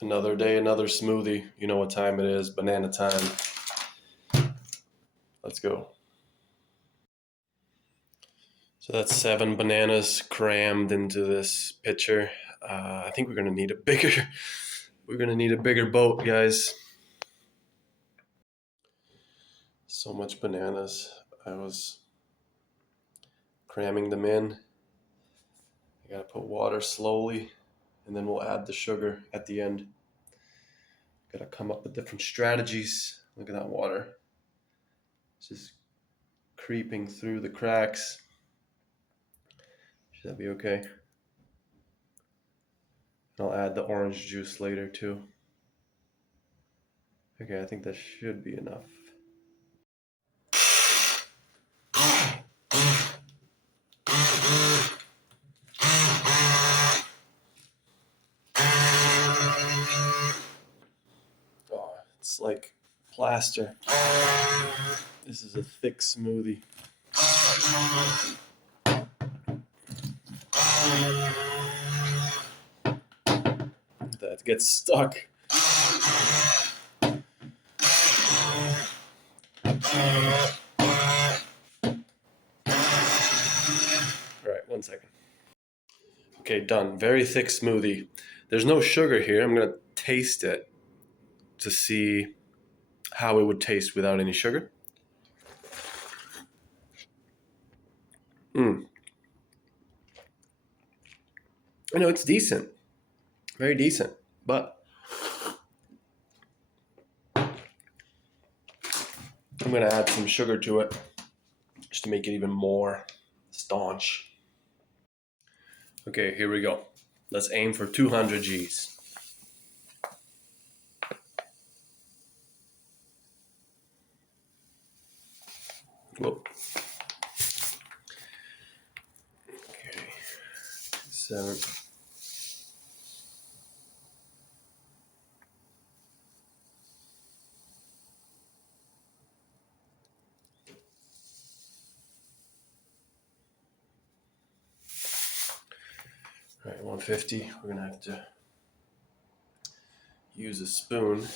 Another day, another smoothie. You know what time it is, banana time. Let's go. So that's 7 bananas crammed into this pitcher. I think we're gonna need a bigger boat, guys. So much bananas. I was cramming them in. I gotta put water slowly, and then we'll add the sugar at the end. Gotta come up with different strategies. Look at that water. It's just creeping through the cracks. Should that be okay? I'll add the orange juice later too. Okay, I think that should be enough. Oh, it's like plaster. This is a thick smoothie. That gets stuck. All right, 1 second. Okay, done. Very thick smoothie. There's no sugar here. I'm gonna taste it to see how it would taste without any sugar. You know, it's decent. Very decent. But I'm gonna add some sugar to it just to make it even more staunch. Okay, here we go. Let's aim for 200 Gs. Whoa. Okay, 7. All right, 150. We're gonna have to use a spoon.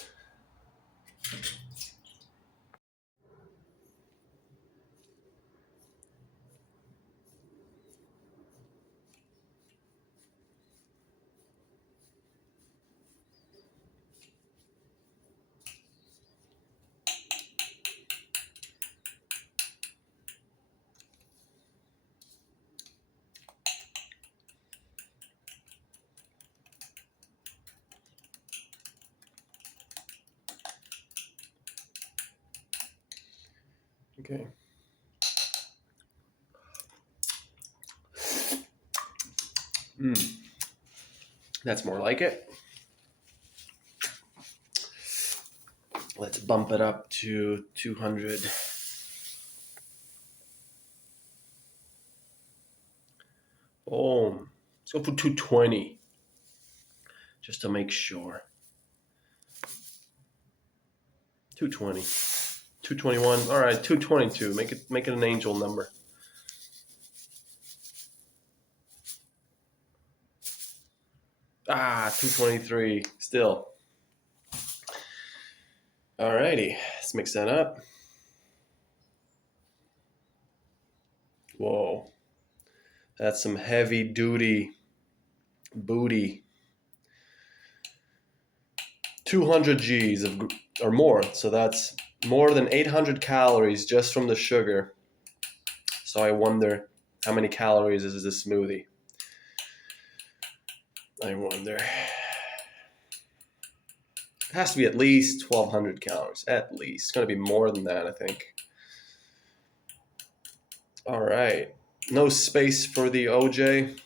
Okay. That's more like it. Let's bump it up to 200. Oh, let's go for 220, just to make sure. 220, 221. All right, 222. Make it an angel number. Ah, 223. Still. All righty, let's mix that up. Whoa, that's some heavy duty booty. 200 Gs or more, so that's more than 800 calories just from the sugar. So I wonder how many calories is this smoothie? I wonder. It has to be at least 1,200 calories, at least. It's going to be more than that, I think. All right. No space for the OJ.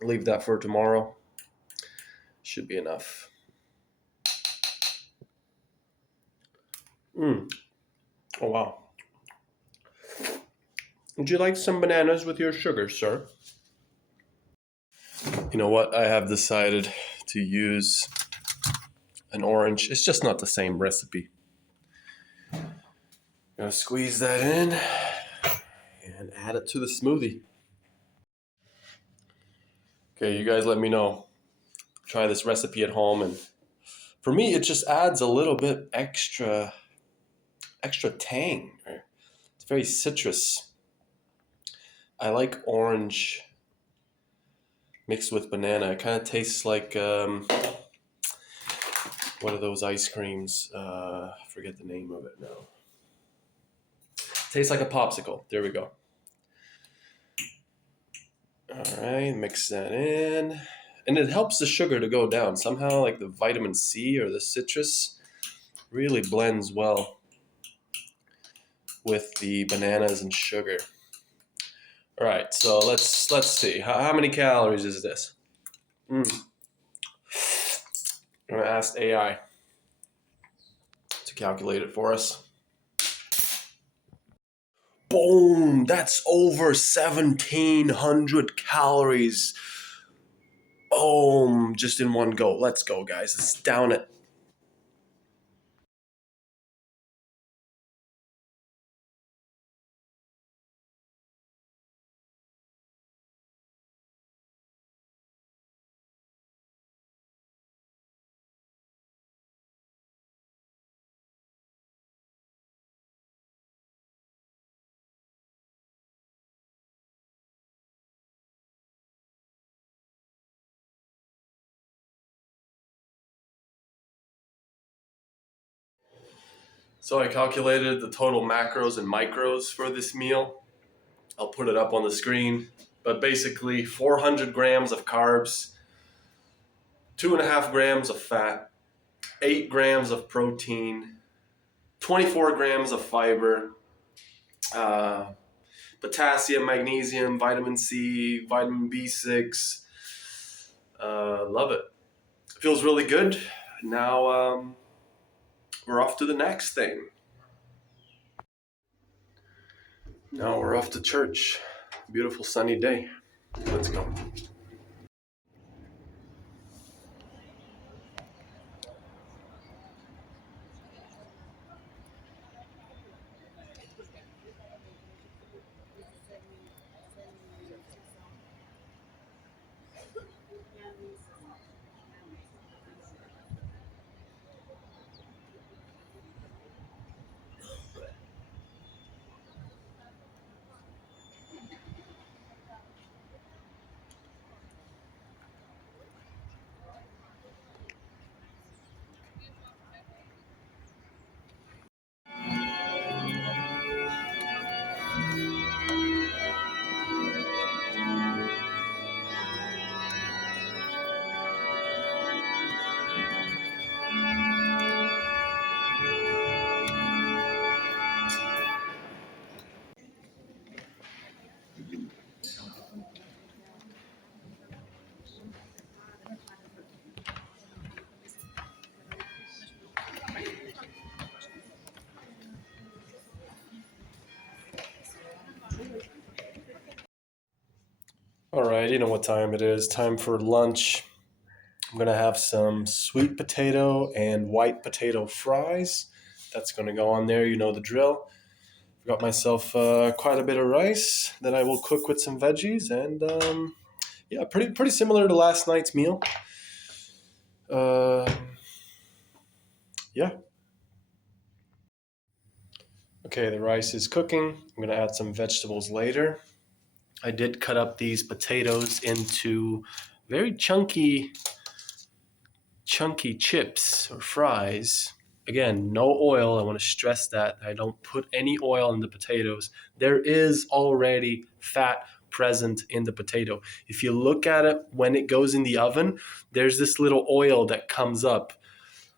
Leave that for tomorrow. Should be enough. Oh, wow. Would you like some bananas with your sugar, sir? You know what? I have decided to use an orange. It's just not the same recipe. Gonna squeeze that in and add it to the smoothie. Okay, you guys let me know. Try this recipe at home and For me, it just adds a little bit extra tang. It's very citrus. I like orange mixed with banana. It kind of tastes like what are those ice creams? I forget the name of it now. Tastes like a popsicle. There we go. All right, mix that in. And it helps the sugar to go down. Somehow, like the vitamin C or the citrus really blends well with the bananas and sugar. All right, so let's see. How many calories is this? I'm gonna ask AI to calculate it for us. Boom! That's over 1,700 calories. Boom! Just in one go. Let's go, guys. Let's down it. So I calculated the total macros and micros for this meal. I'll put it up on the screen. But basically, 400 grams of carbs, 2.5 grams of fat, 8 grams of protein, 24 grams of fiber, potassium, magnesium, vitamin C, vitamin B6. Love it. Feels really good. Now we're off to the next thing. Now we're off to church. Beautiful sunny day. Let's go. All right, you know what time it is. Time for lunch. I'm going to have some sweet potato and white potato fries. That's going to go on there. You know the drill. I've got myself quite a bit of rice that I will cook with some veggies. And yeah, pretty similar to last night's meal. Yeah. Okay, the rice is cooking. I'm going to add some vegetables later. I did cut up these potatoes into very chunky chips or fries. Again, no oil. I want to stress that. I don't put any oil in the potatoes. There is already fat present in the potato. If you look at it when it goes in the oven, there's this little oil that comes up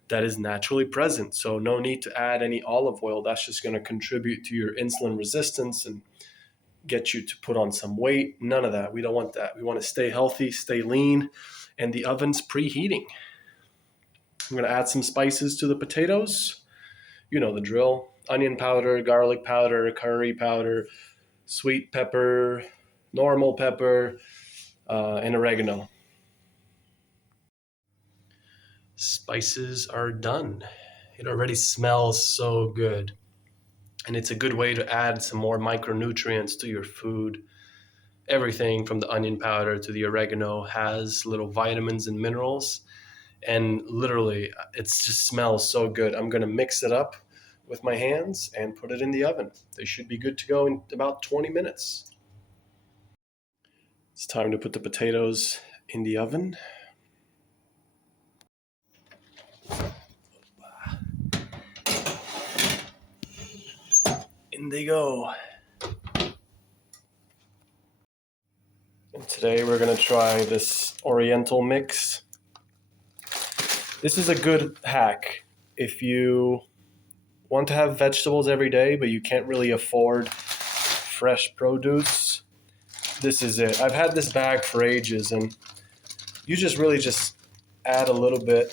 that is naturally present. So no need to add any olive oil. That's just going to contribute to your insulin resistance and get you to put on some weight. None of that. We don't want that. We want to stay healthy, stay lean, and the oven's preheating. I'm going to add some spices to the potatoes. You know the drill. Onion powder, garlic powder, curry powder, sweet pepper, normal pepper, and oregano. Spices are done. It already smells so good. And it's a good way to add some more micronutrients to your food. Everything from the onion powder to the oregano has little vitamins and minerals. And literally, it just smells so good. I'm gonna mix it up with my hands and put it in the oven. They should be good to go in about 20 minutes. It's time to put the potatoes in the oven. In they go. And today we're gonna try this Oriental mix. This is a good hack if you want to have vegetables every day, but you can't really afford fresh produce. This is it. I've had this bag for ages, and you just add a little bit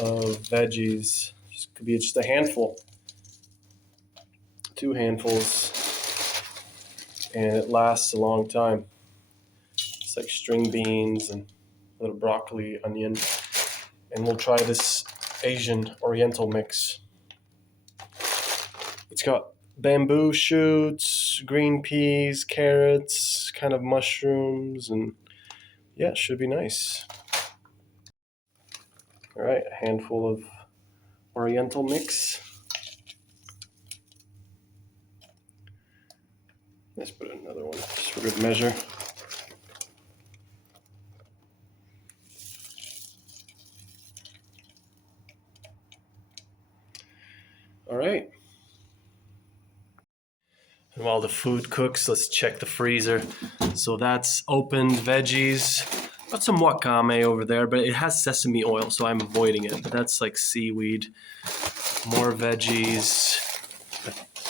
of veggies. Just could be just a handful, 2 handfuls, and it lasts a long time. It's like string beans and a little broccoli, onion, and we'll try this Asian Oriental mix. It's got bamboo shoots, green peas, carrots, kind of mushrooms, and yeah, it should be nice. All right, a handful of Oriental mix. Let's put another one just for good measure. All right. And while the food cooks, let's check the freezer. So that's opened veggies. Got some wakame over there, but it has sesame oil, so I'm avoiding it. But that's like seaweed. More veggies.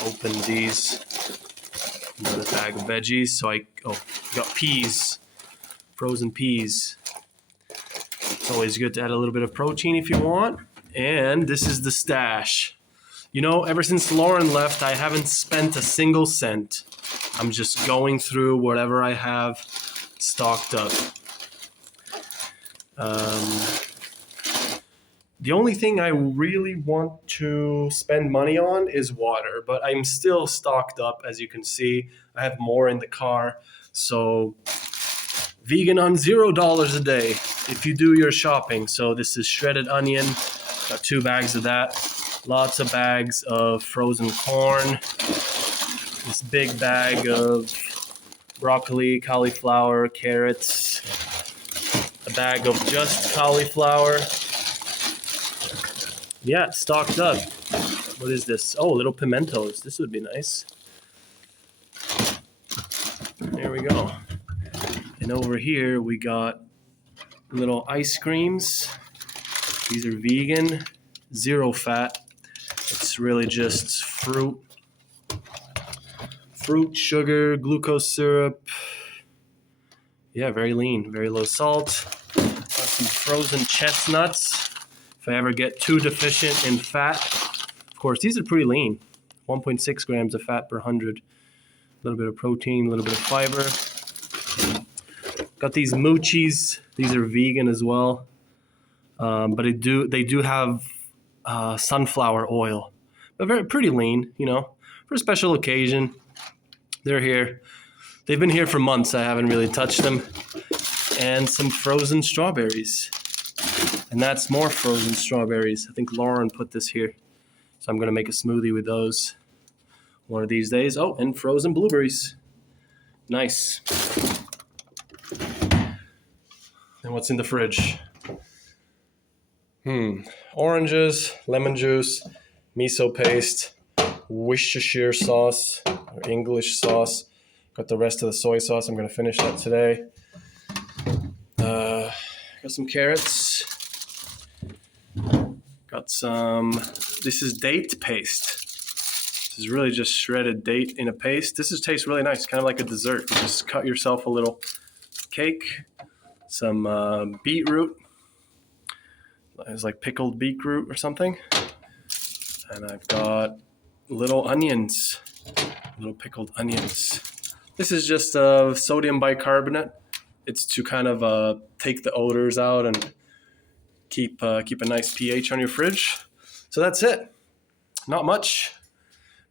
Open these. Another bag of veggies. So got peas. Frozen peas. It's always good to add a little bit of protein if you want. And this is the stash. You know, ever since Lauren left, I haven't spent a single cent. I'm just going through whatever I have stocked up. The only thing I really want to spend money on is water, but I'm still stocked up, as you can see. I have more in the car. So vegan on $0 a day if you do your shopping. So this is shredded onion, got 2 bags of that. Lots of bags of frozen corn. This big bag of broccoli, cauliflower, carrots. A bag of just cauliflower. Yeah, it's stocked up. What is this? Oh, little pimentos. This would be nice. There we go. And over here we got little ice creams. These are vegan, 0 fat. It's really just fruit, sugar, glucose syrup. Yeah, very lean, very low salt. Got some frozen chestnuts. If I ever get too deficient in fat. Of course, these are pretty lean. 1.6 grams of fat per 100. A little bit of protein, a little bit of fiber. Got these moochies. These are vegan as well. But they do have sunflower oil, but pretty lean, you know, for a special occasion. They're here. They've been here for months. I haven't really touched them. And some frozen strawberries. And that's more frozen strawberries. I think Lauren put this here. So I'm going to make a smoothie with those one of these days. Oh, and frozen blueberries. Nice. And what's in the fridge? Oranges, lemon juice, miso paste, Worcestershire sauce, or English sauce. Got the rest of the soy sauce. I'm going to finish that today. Got some carrots. Got some, this is date paste. This is really just shredded date in a paste. This tastes really nice, kind of like a dessert. You just cut yourself a little cake. Some beetroot. It's like pickled beetroot or something. And I've got little onions, little pickled onions. This is just sodium bicarbonate. It's to kind of take the odors out and keep a nice pH on your fridge. So that's it. Not much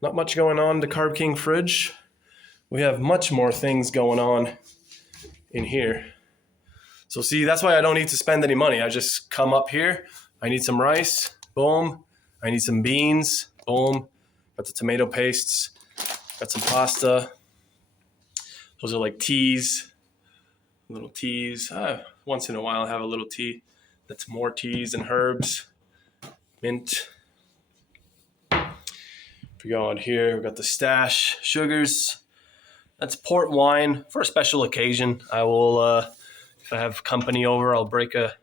going on in the Carb King fridge. We have much more things going on in here. So see, that's why I don't need to spend any money. I just come up here. I need some rice. Boom. I need some beans. Boom. Got the tomato pastes. Got some pasta. Those are like teas. Little teas. Once in a while I have a little tea. That's more teas and herbs. Mint. If we go on here, we've got the stash sugars. That's port wine for a special occasion. I will, if I have company over, I'll break a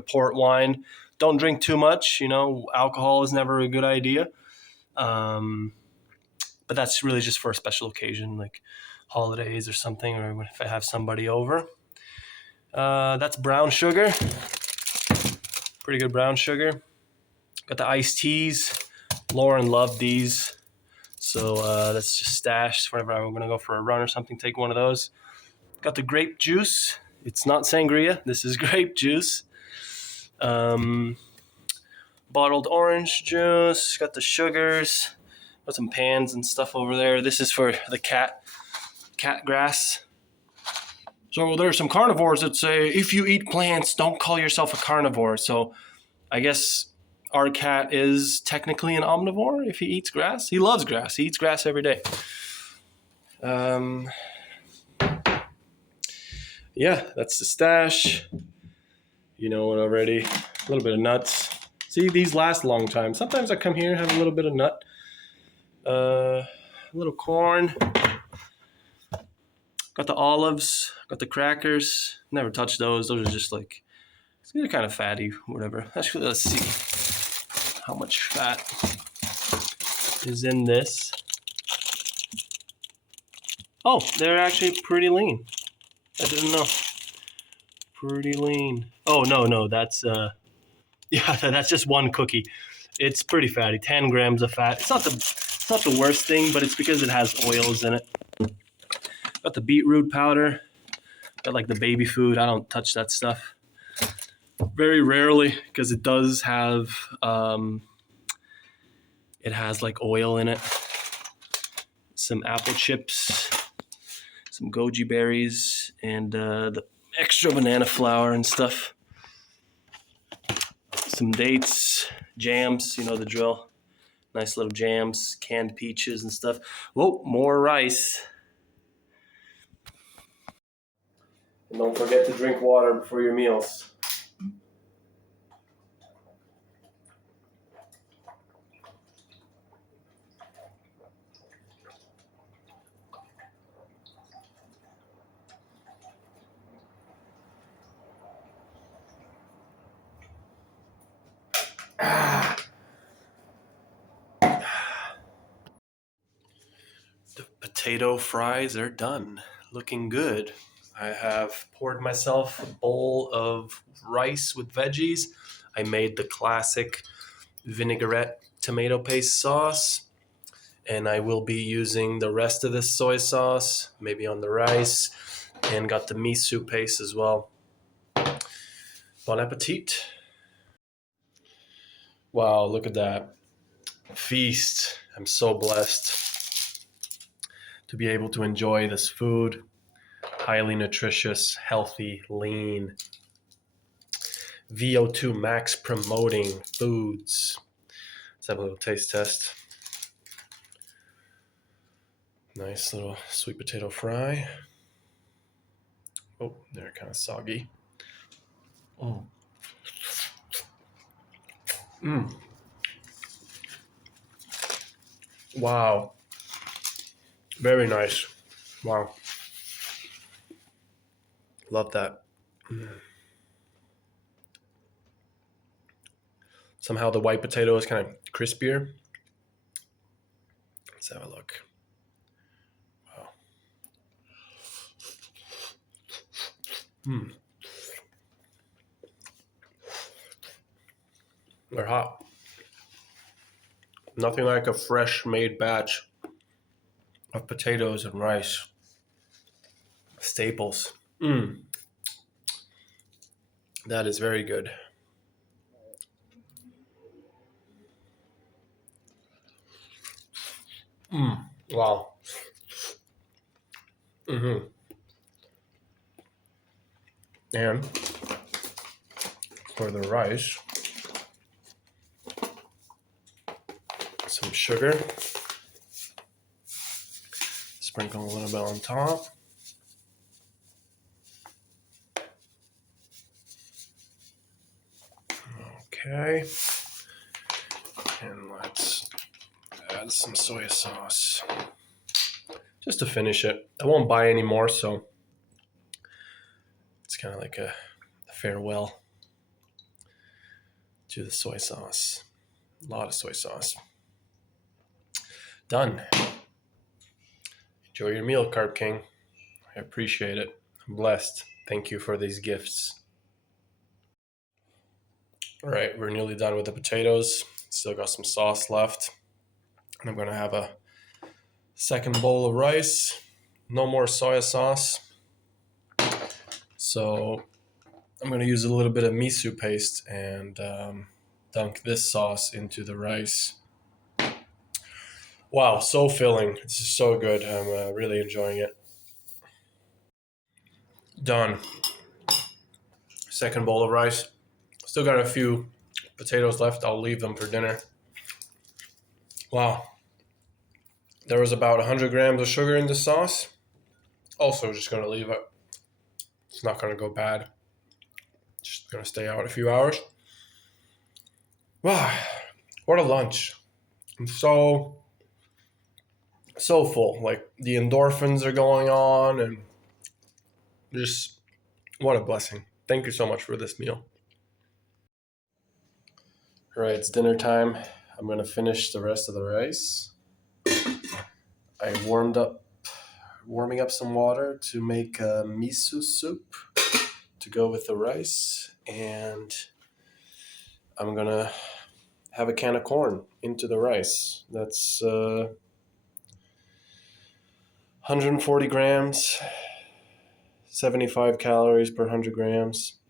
port wine. Don't drink too much. You know, alcohol is never a good idea. But that's really just for a special occasion, like holidays or something, or if I have somebody over. That's brown sugar. Pretty good brown sugar. Got the iced teas. Lauren loved these. So that's just stashed whenever I'm going to go for a run or something, take one of those. Got the grape juice. It's not sangria. This is grape juice. Bottled orange juice. Got the sugars. Got some pans and stuff over there. This is for the cat grass. So there's some carnivores that say, if you eat plants, don't call yourself a carnivore. So I guess our cat is technically an omnivore if he eats grass. He loves grass. He eats grass every day. Yeah, that's the stash. You know it already. A little bit of nuts. See, these last a long time. Sometimes I come here and have a little bit of nut. A little corn. Got the olives. Got the crackers. Never touched those. Those are just like, they're kind of fatty, whatever. Actually, let's see how much fat is in this. Oh, they're actually pretty lean. I didn't know. Pretty lean. Oh, no, that's, yeah, that's just one cookie. It's pretty fatty, 10 grams of fat. It's not the worst thing, but it's because it has oils in it. Got the beetroot powder. Got like the baby food. I don't touch that stuff. Very rarely, because it does have, it has like oil in it. Some apple chips, some goji berries, and the extra banana flour and stuff. Some dates, jams, you know the drill. Nice little jams, canned peaches and stuff. Whoa, more rice. And don't forget to drink water before your meals. The potato fries are done. Looking good. I have poured myself a bowl of rice with veggies. I made the classic vinaigrette tomato paste sauce, and I will be using the rest of this soy sauce, maybe on the rice, and got the miso paste as well. Bon appetit. Wow, look at that. Feast. I'm so blessed to be able to enjoy this food. Highly nutritious, healthy, lean, VO2 max promoting foods. Let's have a little taste test. Nice little sweet potato fry. Oh, they're kind of soggy. Oh. Wow. Very nice. Wow. Love that. Somehow the white potato is kind of crispier. Let's have a look. Wow. They're hot. Nothing like a fresh made batch of potatoes and rice. Staples. That is very good. Wow. And for the rice. Some sugar. Sprinkle a little bit on top. Okay. And let's add some soy sauce. Just to finish it. I won't buy any more, so it's kind of like a farewell to the soy sauce. A lot of soy sauce. Done. Enjoy your meal, Carb King. I appreciate it. I'm blessed. Thank you for these gifts. All right, we're nearly done with the potatoes. Still got some sauce left. And I'm going to have a second bowl of rice. No more soy sauce. So I'm going to use a little bit of miso paste and dunk this sauce into the rice. Wow, so filling. This is so good. I'm really enjoying it. Done. Second bowl of rice. Still got a few potatoes left. I'll leave them for dinner. Wow. There was about 100 grams of sugar in the sauce. Also just going to leave it. It's not going to go bad. Just going to stay out a few hours. Wow. What a lunch. I'm so full. Like the endorphins are going on and just what a blessing. Thank you so much for this meal. All right, it's dinner time. I'm going to finish the rest of the rice. I warming up some water to make a miso soup to go with the rice, and I'm going to have a can of corn into the rice. That's 140 grams, 75 calories per 100 grams.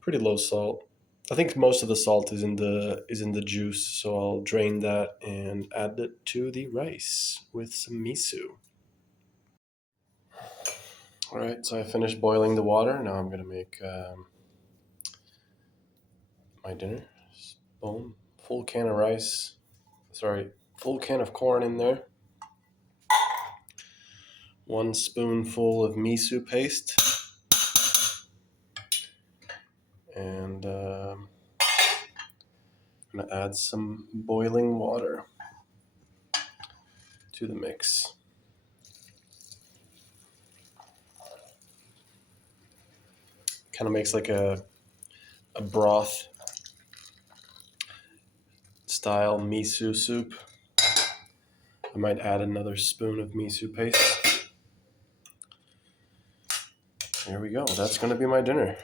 Pretty low salt. I think most of the salt is in the juice, so I'll drain that and add it to the rice with some miso. All right, so I finished boiling the water. Now I'm gonna make my dinner. Boom, full can of rice. Sorry, full can of corn in there. 1 spoonful of miso paste, and I'm gonna add some boiling water to the mix. Kind of makes like a broth style miso soup. I might add another spoon of miso paste. There we go. That's going to be my dinner.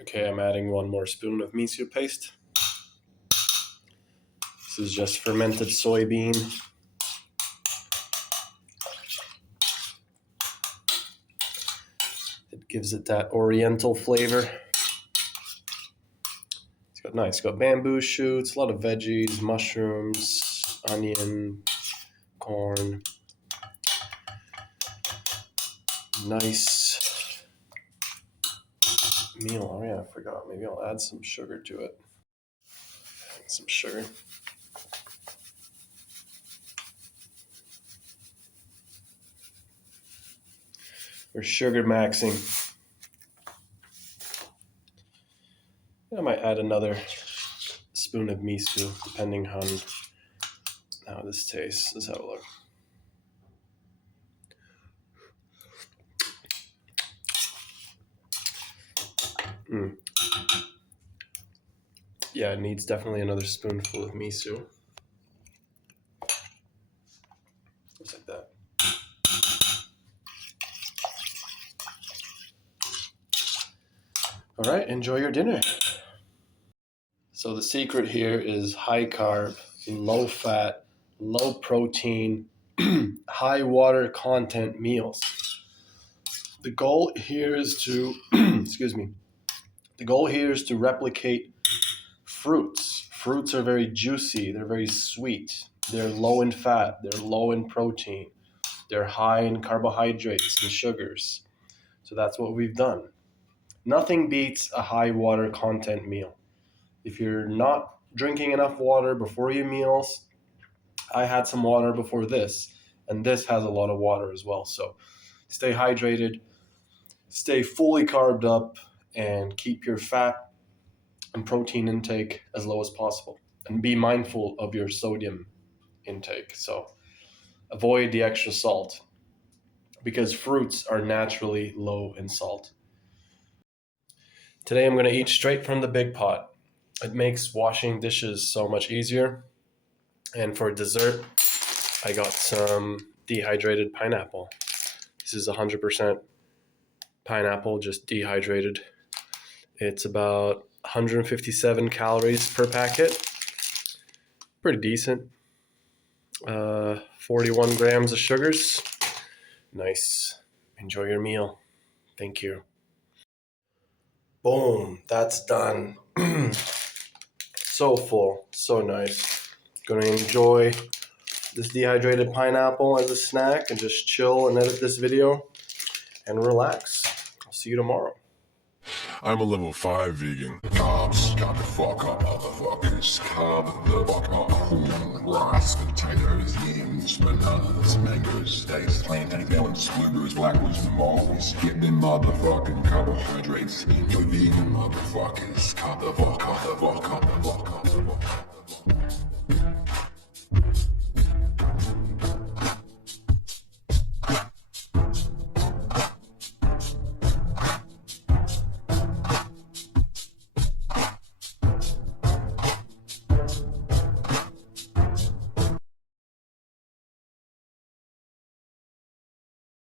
Okay, I'm adding 1 more spoon of miso paste. This is just fermented soybean. It gives it that oriental flavor. It's got bamboo shoots, a lot of veggies, mushrooms, onion, corn. Nice meal. Oh yeah, I forgot. Maybe I'll add some sugar to it. Some sugar. We're sugar maxing. I might add another spoon of miso, depending on how this tastes. Let's have a look. Yeah, it needs definitely another spoonful of miso. Just like that. All right, enjoy your dinner. So the secret here is high carb, low fat, low protein, high water content meals. The goal here is to, excuse me, the goal here is to replicate fruits. Fruits are very juicy, they're very sweet, they're low in fat, they're low in protein, they're high in carbohydrates and sugars. So that's what we've done. Nothing beats a high water content meal. If you're not drinking enough water before your meals, I had some water before this, and this has a lot of water as well. So stay hydrated, stay fully carved up, and keep your fat and protein intake as low as possible. And be mindful of your sodium intake. So avoid the extra salt because fruits are naturally low in salt. Today I'm going to eat straight from the big pot. It makes washing dishes so much easier. And for dessert, I got some dehydrated pineapple. This is 100% pineapple, just dehydrated. It's about 157 calories per packet. Pretty decent. 41 grams of sugars. Nice. Enjoy your meal. Thank you. Boom, that's done. So full, so nice. Gonna enjoy this dehydrated pineapple as a snack and just chill and edit this video and relax. I'll see you tomorrow. I'm a level 5 vegan. Carbs, got the fuck up, motherfuckers. Carb the fuck up. Corn, rice, potatoes, yams, bananas, mangoes, dates, plantain, melons, blueberries, blackberries, malls. Get them motherfucking carbohydrates. Go vegan, motherfuckers. Carb the fuck up, carb the fuck up, carb the fuck up.